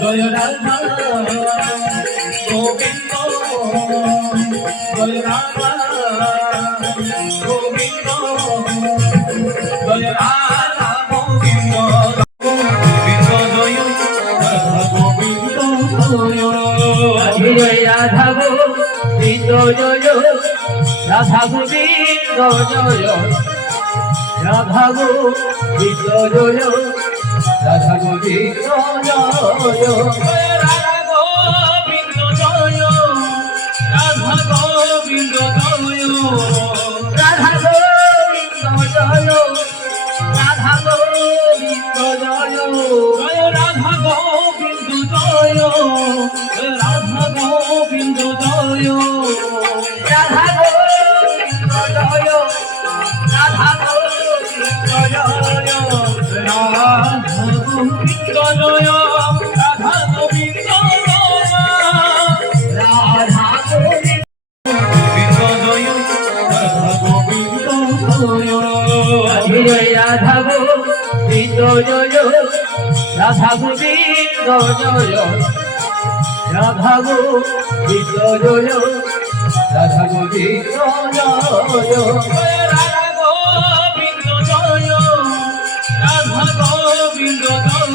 Joy Radha Govinda Joy Radha Govinda Joy Radha Govinda Govinda Joy Radha Govinda Joy Radha Govinda Joy Radha Govinda Joy Radha Govinda Joy Radha Govinda Joy Radha Govinda Joy Radha Govinda Joy Radha Govinda Joy Radha Govinda Joy Joy Radha Govinda Joy Radha Govinda Joy Radha Govinda Joy Radha Govinda Joy Radha Govinda Joy Radha Govinda Joy Radha Govinda Joy Radha Govinda Joy Radha Govinda Joy Radha Govinda Joy Radha Govinda Joy Radha Govinda Joy Radha Govinda Joy Radha Govinda Joy